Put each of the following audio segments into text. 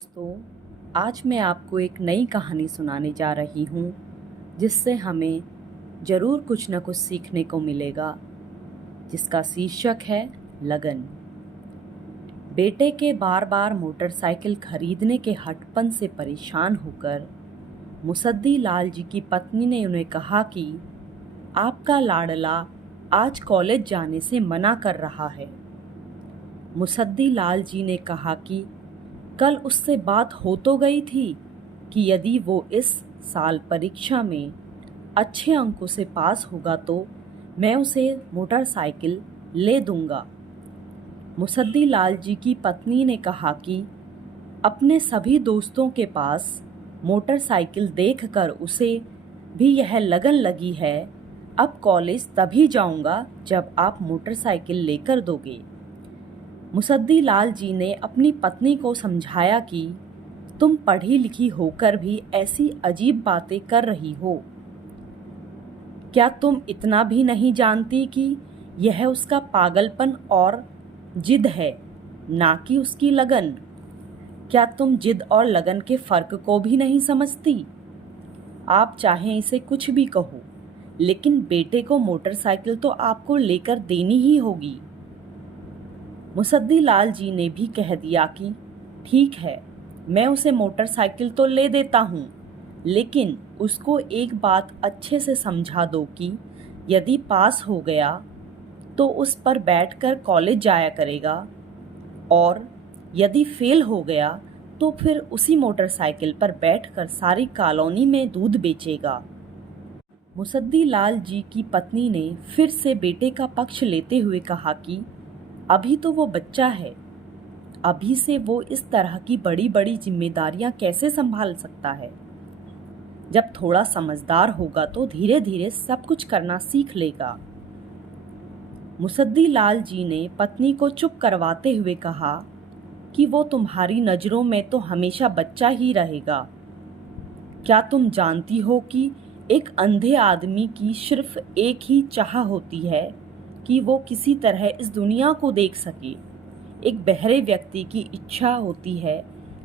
दोस्तों, आज मैं आपको एक नई कहानी सुनाने जा रही हूँ जिससे हमें ज़रूर कुछ न कुछ सीखने को मिलेगा, जिसका शीर्षक है लगन। बेटे के बार बार मोटरसाइकिल खरीदने के हठपन से परेशान होकर मुसद्दी लाल जी की पत्नी ने उन्हें कहा कि आपका लाडला आज कॉलेज जाने से मना कर रहा है। मुसद्दी लाल जी ने कहा कि कल उससे बात हो तो गई थी कि यदि वो इस साल परीक्षा में अच्छे अंकों से पास होगा तो मैं उसे मोटरसाइकिल ले दूंगा। मुसद्दी लाल जी की पत्नी ने कहा कि अपने सभी दोस्तों के पास मोटरसाइकिल देखकर उसे भी यह लगन लगी है। अब कॉलेज तभी जाऊंगा जब आप मोटरसाइकिल लेकर दोगे। मुसद्दी लाल जी ने अपनी पत्नी को समझाया कि तुम पढ़ी लिखी होकर भी ऐसी अजीब बातें कर रही हो। क्या तुम इतना भी नहीं जानती कि यह उसका पागलपन और जिद है, ना कि उसकी लगन? क्या तुम जिद और लगन के फर्क को भी नहीं समझती? आप चाहें इसे कुछ भी कहो, लेकिन बेटे को मोटरसाइकिल तो आपको लेकर देनी ही होगी। मुसद्दी लाल जी ने भी कह दिया कि ठीक है, मैं उसे मोटरसाइकिल तो ले देता हूँ, लेकिन उसको एक बात अच्छे से समझा दो कि यदि पास हो गया तो उस पर बैठकर कॉलेज जाया करेगा, और यदि फेल हो गया तो फिर उसी मोटरसाइकिल पर बैठकर सारी कॉलोनी में दूध बेचेगा। मुसद्दी लाल जी की पत्नी ने फिर से बेटे का पक्ष लेते हुए कहा कि अभी तो वो बच्चा है, अभी से वो इस तरह की बड़ी बड़ी जिम्मेदारियां कैसे संभाल सकता है। जब थोड़ा समझदार होगा तो धीरे धीरे सब कुछ करना सीख लेगा। मुसद्दी लाल जी ने पत्नी को चुप करवाते हुए कहा कि वो तुम्हारी नज़रों में तो हमेशा बच्चा ही रहेगा। क्या तुम जानती हो कि एक अंधे आदमी की सिर्फ एक ही चाह होती है कि वो किसी तरह इस दुनिया को देख सके। एक बहरे व्यक्ति की इच्छा होती है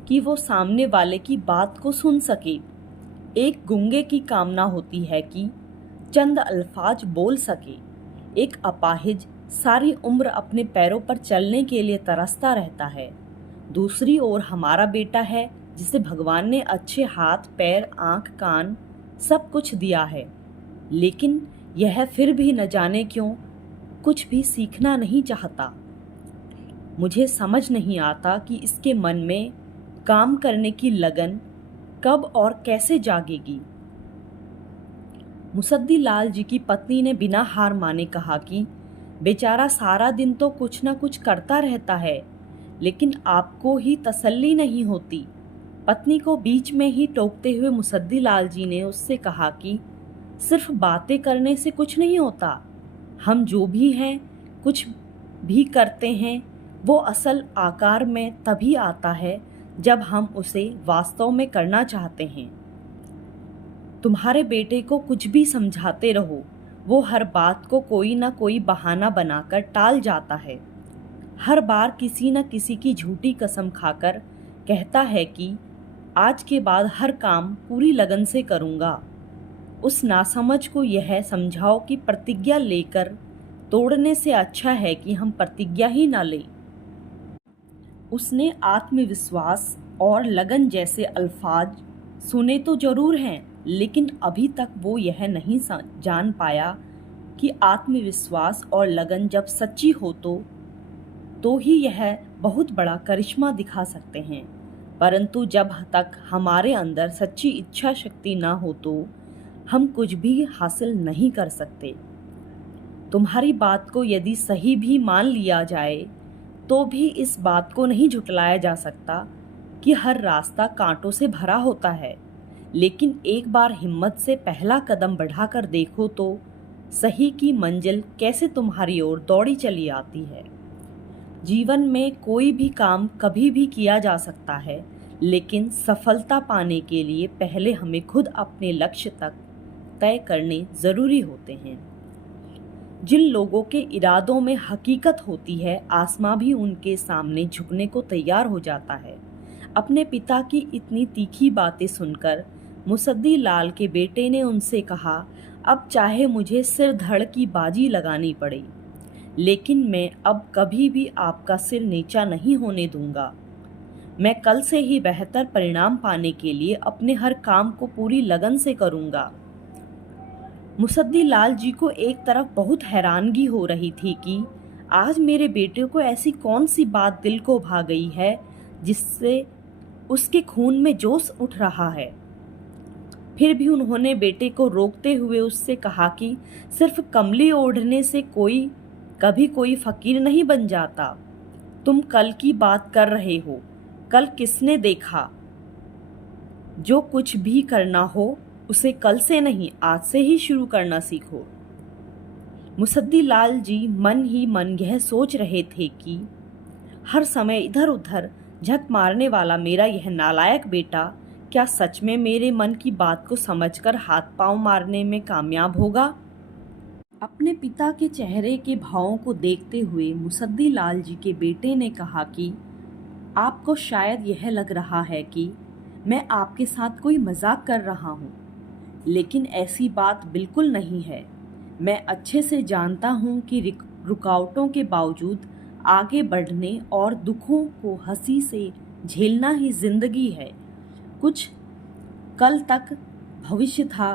कि वो सामने वाले की बात को सुन सके। एक गूंगे की कामना होती है कि चंद अल्फाज बोल सके। एक अपाहिज सारी उम्र अपने पैरों पर चलने के लिए तरसता रहता है। दूसरी ओर हमारा बेटा है जिसे भगवान ने अच्छे हाथ पैर आंख कान सब कुछ दिया है, लेकिन यह फिर भी न जाने क्यों कुछ भी सीखना नहीं चाहता। मुझे समझ नहीं आता कि इसके मन में काम करने की लगन कब और कैसे जागेगी। मुसद्दी लाल जी की पत्नी ने बिना हार माने कहा कि बेचारा सारा दिन तो कुछ न कुछ करता रहता है, लेकिन आपको ही तसल्ली नहीं होती। पत्नी को बीच में ही टोकते हुए मुसद्दी लाल जी ने उससे कहा कि सिर्फ बातें करने से कुछ नहीं होता। हम जो भी हैं, कुछ भी करते हैं, वो असल आकार में तभी आता है जब हम उसे वास्तव में करना चाहते हैं। तुम्हारे बेटे को कुछ भी समझाते रहो, वो हर बात को कोई ना कोई बहाना बनाकर टाल जाता है। हर बार किसी न किसी की झूठी कसम खाकर कहता है कि आज के बाद हर काम पूरी लगन से करूँगा। उस नासमझ को यह समझाओ कि प्रतिज्ञा लेकर तोड़ने से अच्छा है कि हम प्रतिज्ञा ही ना लें। उसने आत्मविश्वास और लगन जैसे अल्फाज सुने तो जरूर हैं, लेकिन अभी तक वो यह नहीं जान पाया कि आत्मविश्वास और लगन जब सच्ची हो तो ही यह बहुत बड़ा करिश्मा दिखा सकते हैं। परंतु जब तक हमारे अंदर सच्ची इच्छा शक्ति ना हो तो हम कुछ भी हासिल नहीं कर सकते। तुम्हारी बात को यदि सही भी मान लिया जाए तो भी इस बात को नहीं झुटलाया जा सकता कि हर रास्ता कांटों से भरा होता है। लेकिन एक बार हिम्मत से पहला कदम बढ़ाकर देखो तो सही की मंजिल कैसे तुम्हारी ओर दौड़ी चली आती है। जीवन में कोई भी काम कभी भी किया जा सकता है, लेकिन सफलता पाने के लिए पहले हमें खुद अपने लक्ष्य तक तय करने ज़रूरी होते हैं। जिन लोगों के इरादों में हकीकत होती है, आसमां भी उनके सामने झुकने को तैयार हो जाता है। अपने पिता की इतनी तीखी बातें सुनकर मुसद्दी लाल के बेटे ने उनसे कहा, अब चाहे मुझे सिर धड़ की बाजी लगानी पड़े, लेकिन मैं अब कभी भी आपका सिर नीचा नहीं होने दूंगा। मैं कल से ही बेहतर परिणाम पाने के लिए अपने हर काम को पूरी लगन से करूंगा। मुसद्दी लाल जी को एक तरफ बहुत हैरानगी हो रही थी कि आज मेरे बेटे को ऐसी कौन सी बात दिल को भा गई है जिससे उसके खून में जोश उठ रहा है। फिर भी उन्होंने बेटे को रोकते हुए उससे कहा कि सिर्फ कमली ओढ़ने से कभी कोई फकीर नहीं बन जाता। तुम कल की बात कर रहे हो, कल किसने देखा? जो कुछ भी करना हो उसे कल से नहीं आज से ही शुरू करना सीखो। मुसद्दी लाल जी मन ही मन यह सोच रहे थे कि हर समय इधर उधर झक मारने वाला मेरा यह नालायक बेटा क्या सच में मेरे मन की बात को समझकर हाथ पांव मारने में कामयाब होगा? अपने पिता के चेहरे के भावों को देखते हुए मुसद्दी लाल जी के बेटे ने कहा कि आपको शायद यह लग रहा है कि मैं आपके साथ कोई मजाक कर रहा हूँ, लेकिन ऐसी बात बिल्कुल नहीं है। मैं अच्छे से जानता हूँ कि रुकावटों के बावजूद आगे बढ़ने और दुखों को हंसी से झेलना ही जिंदगी है। कुछ कल तक भविष्य था,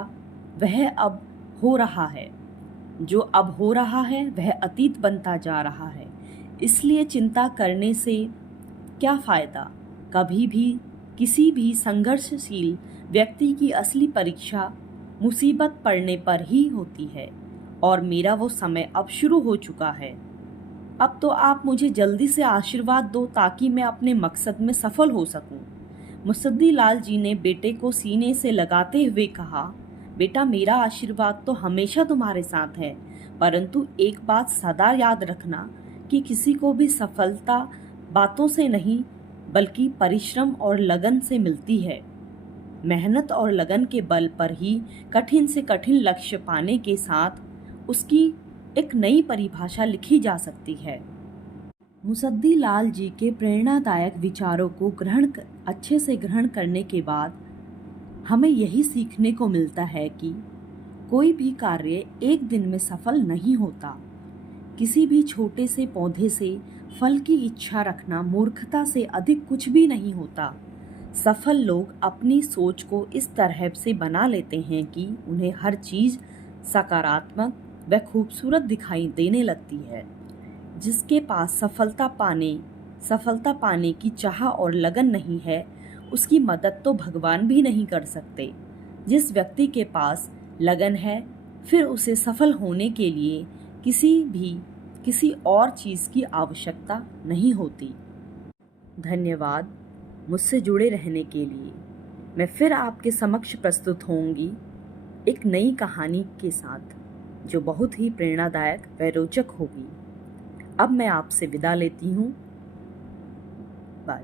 वह अब हो रहा है। जो अब हो रहा है वह अतीत बनता जा रहा है। इसलिए चिंता करने से क्या फ़ायदा? कभी भी किसी भी संघर्षशील व्यक्ति की असली परीक्षा मुसीबत पड़ने पर ही होती है, और मेरा वो समय अब शुरू हो चुका है। अब तो आप मुझे जल्दी से आशीर्वाद दो ताकि मैं अपने मकसद में सफल हो सकूं। मुसद्दी लाल जी ने बेटे को सीने से लगाते हुए कहा, बेटा मेरा आशीर्वाद तो हमेशा तुम्हारे साथ है, परंतु एक बात सदा याद रखना कि किसी को भी सफलता बातों से नहीं बल्कि परिश्रम और लगन से मिलती है। मेहनत और लगन के बल पर ही कठिन से कठिन लक्ष्य पाने के साथ उसकी एक नई परिभाषा लिखी जा सकती है। मुसद्दी लाल जी के प्रेरणादायक विचारों को अच्छे से ग्रहण करने के बाद हमें यही सीखने को मिलता है कि कोई भी कार्य एक दिन में सफल नहीं होता। किसी भी छोटे से पौधे से फल की इच्छा रखना मूर्खता से अधिक कुछ भी नहीं होता। सफल लोग अपनी सोच को इस तरह से बना लेते हैं कि उन्हें हर चीज़ सकारात्मक व खूबसूरत दिखाई देने लगती है। जिसके पास सफलता पाने की चाह और लगन नहीं है, उसकी मदद तो भगवान भी नहीं कर सकते। जिस व्यक्ति के पास लगन है, फिर उसे सफल होने के लिए किसी और चीज़ की आवश्यकता नहीं होती। धन्यवाद मुझसे जुड़े रहने के लिए। मैं फिर आपके समक्ष प्रस्तुत होंगी एक नई कहानी के साथ जो बहुत ही प्रेरणादायक व रोचक होगी। अब मैं आपसे विदा लेती हूँ। बाय।